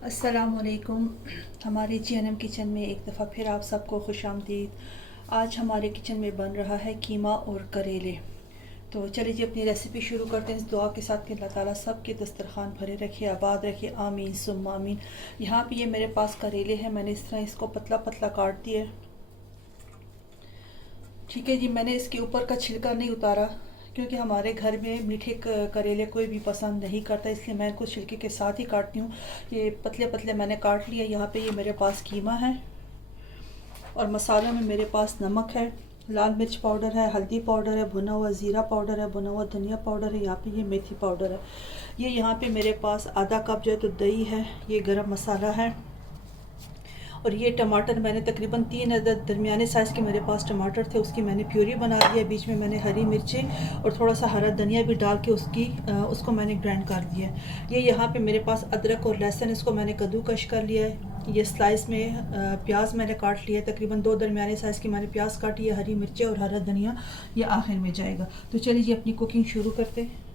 अस्सलामुअलैकुम। हमारे GNM kitchen में एक दफ़ा फिर आप सबको खुशामदीद। आज हमारे किचन में बन रहा है कीमा और करेले। तो चलिए जी अपनी रेसिपी शुरू करते हैं इस दुआ के साथ कि अल्लाह ताला सब के दस्तरखान भरे रखे, आबाद रखे, आमीन सुम्मा आमीन। यहाँ पे ये मेरे पास करेले हैं, मैंने इस तरह इसको पतला पतला काट दिया। ठीक है जी, मैंने इसके ऊपर का छिलका नहीं उतारा क्योंकि हमारे घर में मीठे करेले कोई भी पसंद नहीं करता, इसलिए मैं इनको छिलके के साथ ही काटती हूँ। ये पतले पतले मैंने काट लिया। यहाँ पे ये मेरे पास कीमा है और मसालों में मेरे पास नमक है, लाल मिर्च पाउडर है, हल्दी पाउडर है, भुना हुआ ज़ीरा पाउडर है, भुना हुआ धनिया पाउडर है, यहाँ पे ये मेथी पाउडर है। ये यहाँ पे मेरे पास आधा कप जो है तो दही है, ये गरम मसाला है और ये टमाटर मैंने तकरीबन 3 अदद दरमियाने साइज़ के मेरे पास टमाटर थे, उसकी मैंने प्यूरी बना दिया। बीच में मैंने हरी मिर्चें और थोड़ा सा हरा धनिया भी डाल के उसको मैंने ग्राइंड कर दिया। ये यहाँ पे मेरे पास अदरक और लहसुन, इसको मैंने कद्दूकश कर लिया है। ये स्लाइस में प्याज मैंने काट लिया है, तकरीबन 2 दरमियाने साइज़ की मैंने प्याज काटी है, हरी मिर्चें और हरा धनिया ये आखिर में जाएगा। तो चलिए जी अपनी कुकिंग शुरू करते हैं।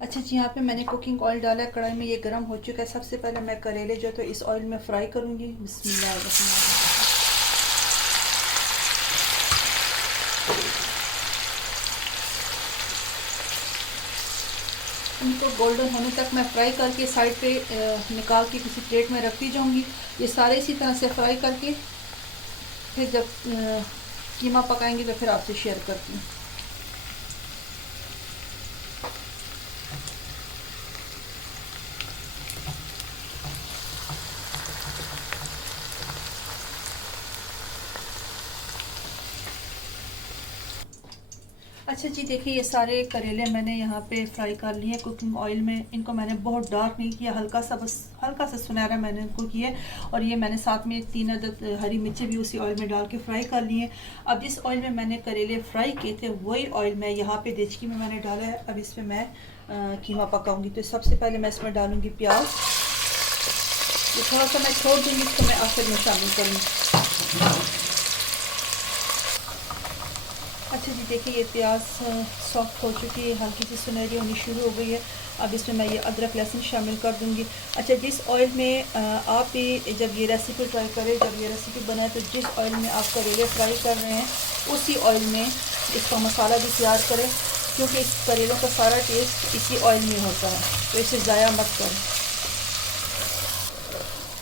अच्छा जी, यहाँ पे मैंने कुकिंग ऑयल डाला है, कढ़ाई में ये गर्म हो चुका है। सबसे पहले मैं करेले जो तो इस ऑयल में फ्राई करूँगी। बिस्मिल्लाह। इनको गोल्डन होने तक मैं फ्राई करके साइड पे निकाल के किसी प्लेट में रखती जाऊँगी। ये सारे इसी तरह से फ्राई करके फिर जब कीमा पकाएंगे तो फिर आपसे शेयर करती हूँ। अच्छा जी, देखिए ये सारे करेले मैंने यहाँ पे फ्राई कर लिए कुकिंग ऑयल में। इनको मैंने बहुत डार्क नहीं किया, हल्का सा, बस हल्का सा सुनहरा मैंने इनको किया। और ये मैंने साथ में 3 अदद हरी मिर्चें भी उसी ऑयल में डाल के फ्राई कर लिए। अब जिस ऑयल में मैंने करेले फ्राई किए थे वही ऑयल में यहाँ पे देचकी में मैंने डाला है। अब इसमें मैं कीमा पकाऊँगी। तो सबसे पहले मैं इसमें डालूँगी प्याज। ये थोड़ा सा मैं छोड़ दूँगी, इसको मैं आखिर में शामिल करूँगी। अच्छा जी, देखिए ये प्याज सॉफ्ट हो चुकी है, हल्की सी सुनहरी होनी शुरू हो गई है। अब इसमें मैं ये अदरक लहसुन शामिल कर दूंगी। अच्छा, जिस ऑयल में आप भी जब ये रेसिपी ट्राई करें, जब ये रेसिपी बनाए तो जिस ऑयल में आप करेले फ्राई कर रहे हैं उसी ऑयल में इसका मसाला भी तैयार करें, क्योंकि इस करेलों का सारा टेस्ट इसी ऑयल में होता है, तो इसे ज़ाया मत करें।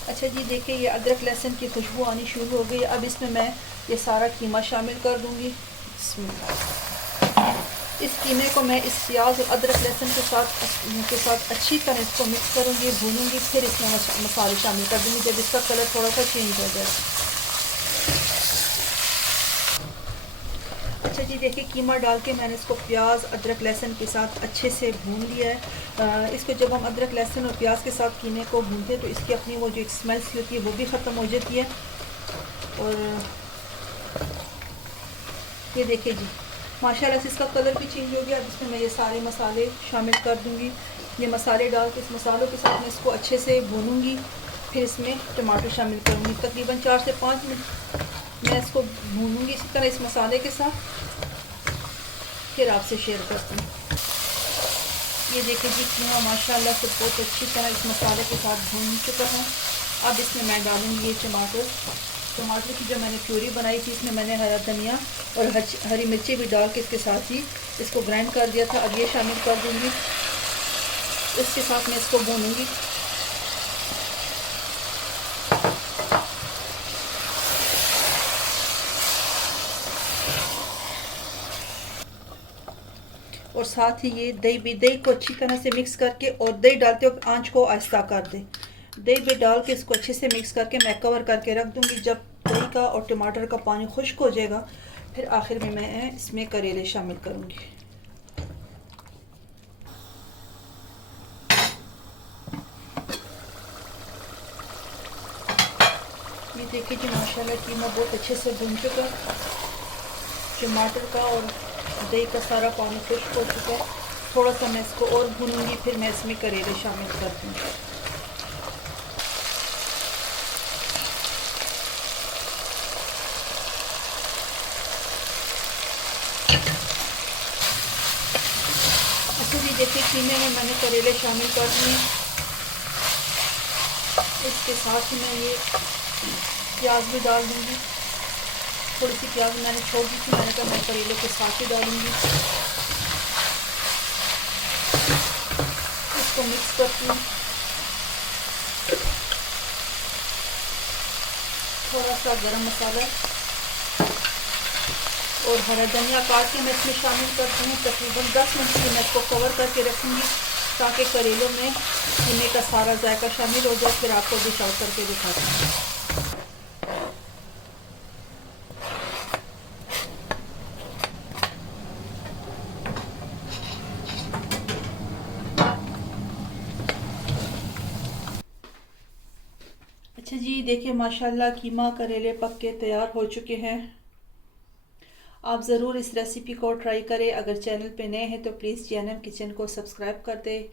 अच्छा जी, देखिए ये अदरक लहसुन की खुशबू आनी शुरू हो गई। अब इसमें मैं ये सारा कीमा शामिल कर दूंगी। इस कीमे को मैं इस प्याज और अदरक लहसुन के साथ अच्छी तरह इसको मिक्स करूँगी, भूनूंगी, फिर इसमें मसाले शामिल कर दूँगी जब इसका कलर थोड़ा सा चेंज हो जाए। अच्छा जी, देखिए कीमा डाल के मैंने इसको प्याज अदरक लहसुन के साथ अच्छे से भून लिया है। इसको जब हम अदरक लहसुन और प्याज के साथ कीमे को भूनते हैं तो इसकी अपनी वो जो एक स्मेल सी होती है वो भी ख़त्म हो जाती है। और ये देखिए जी, माशाल्लाह से इसका कलर भी चेंज हो गया। अब इसमें मैं ये सारे मसाले शामिल कर दूंगी। ये मसाले डाल के इस मसालों के साथ मैं इसको अच्छे से भूनूंगी, फिर इसमें टमाटर शामिल करूंगी। तकरीबन 4 से 5 मिनट मैं इसको भूनूंगी इसी तरह इस मसाले के साथ, फिर आपसे शेयर करती हूँ। ये देखिए जी, कीमा माशाल्लाह से बहुत अच्छी तरह इस मसाले के साथ भून चुका है। अब इसमें मैं डालूँगी ये टमाटर की जो मैंने प्यूरी बनाई थी, इसमें मैंने हरा धनिया और हरी मिर्ची भी डाल के इसके साथ ही इसको ग्राइंड कर दिया था। अब ये शामिल कर दूंगी, इसके साथ मैं इसको भूनूंगी। और साथ ही ये दही को अच्छी तरह से मिक्स करके, और दही डालते वक्त आंच को आहिस्ता कर दें। दही भी डाल के इसको अच्छे से मिक्स करके मैं कवर करके रख दूंगी। जब दही का और टमाटर का पानी खुश्क हो जाएगा फिर आखिर में मैं इसमें करेले शामिल करूंगी। ये देखिए जी, माशाल्लाह कीमा बहुत अच्छे से भून चुका, टमाटर का और दही का सारा पानी खुश्क हो चुका है। थोड़ा सा मैं इसको और भूनूंगी, फिर मैं इसमें करेले शामिल कर दूँगी। देखिए कीमे में मैंने करेले शामिल कर दिए। इसके साथ ही मैं ये प्याज भी डाल दूँगी। थोड़ी सी प्याज मैंने छोड़ दी थी, मैंने कहा मैं करेले के साथ ही डालूँगी। इसको मिक्स करती हूँ। थोड़ा सा गरम मसाला और हरा धनिया काट के मैं इसमें शामिल करती हूँ। तकरीबन 10 मिनट के लिए मैं इसको कवर करके रखूँगी ताकि करेलों में भुने का सारा जायका शामिल हो जाए। फिर आपको डिश आउट करके दिखाती हूँ। अच्छा जी, देखिए माशाल्लाह कीमा करेले पक के तैयार हो चुके हैं। आप ज़रूर इस रेसिपी को ट्राई करें। अगर चैनल पे नए हैं तो प्लीज़ JNM किचन को सब्सक्राइब कर दें।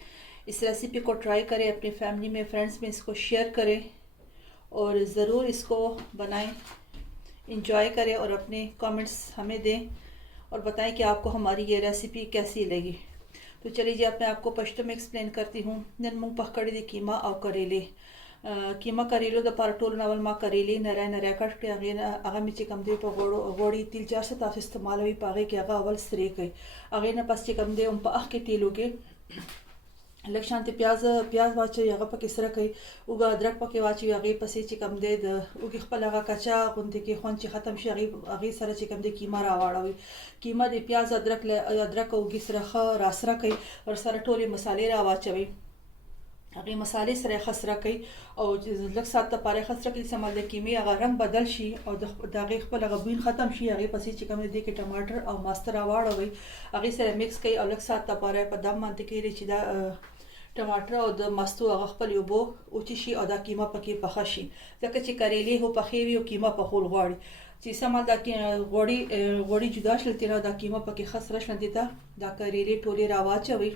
इस रेसिपी को ट्राई करें, अपनी फैमिली में, फ्रेंड्स में इसको शेयर करें और ज़रूर इसको बनाएं, इंजॉय करें और अपने कमेंट्स हमें दें और बताएं कि आपको हमारी ये रेसिपी कैसी लगी। तो चलिए जी, अब मैं आपको पश्तो में एक्सप्लेन करती हूँ। नन मूंग पकड़ी दी कीमा और करेले कीमा करेलो द पारटोल नावल मा करेली नरा नरा कट के आगे में चिकम दे पगोड़ो गोड़ी तिल चार से तास इस्तेमाल हुई पागे के आगा अवल स्त्रे कई आगे न पास चिकम दे उन पाख के तेलो के लक्षांत प्याज प्याज वाचे आगा पक इसरा कई उगा अदरक पके वाचे आगे पसे चिकम दे द उगी खपल आगा कच्चा गुंते के खोन ची खत्म शी आगे आगे सारा चिकम दे कीमा रावाड़ा हुई कीमा दे प्याज अदरक उगी सरा रासरा कई और सारा टोले मसाले रावाचे हुई आगे मसाले सरे खसरा कई और लग साथ पारे खसरा कई समाल दे कीमे आगा रंग बदल शी और दागे खपल आगा बीन ख़त्म शी आगे पसी चिकन दे के टमाटर और मास्टर आवाड़ हो गई आगे सरे मिक्स कई और लग साथ पारे पदम मानते के रिचिदा टमाटर और द मस्तु आगा खपल योबो उची शी और दा कीमा पकी पखशी तक ची करेले हो पखेवी और कीमा पखोल गाड़ी ची समाल दा की गोड़ी जुदा शलती ना दा कीमा पकी खसरा शलतीता दा करेले टोले रावाच हुई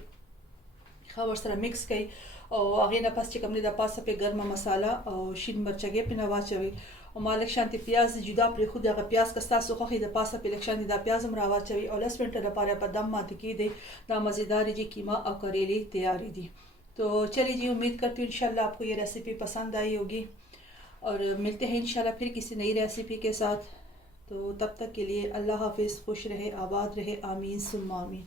खबर सरा मिक्स कई और आगे ना पास चिकम दा पास पे गर्म मसाला और शीन मिर्च गे पे नवा चवी और मालिक शांति प्याज जुदा पर खुद अगर प्याज कस्ता सुखा दा पास पे लक्षांति दा प्याज मरावा चवी और 10 मिनट दा पारे पर दम मात की दे दा मज़ेदार जी कीमा और करेली तैयारी दी। तो चलिए जी, उम्मीद करती हूँ इंशाल्लाह आपको ये रेसिपी पसंद आई होगी और मिलते हैं इंशाल्लाह फिर किसी नई रेसिपी के साथ। तो तब तक के लिए अल्लाह हाफिज़, खुश रहे, आबाद रहे, आमीन सुम्मा आमीन।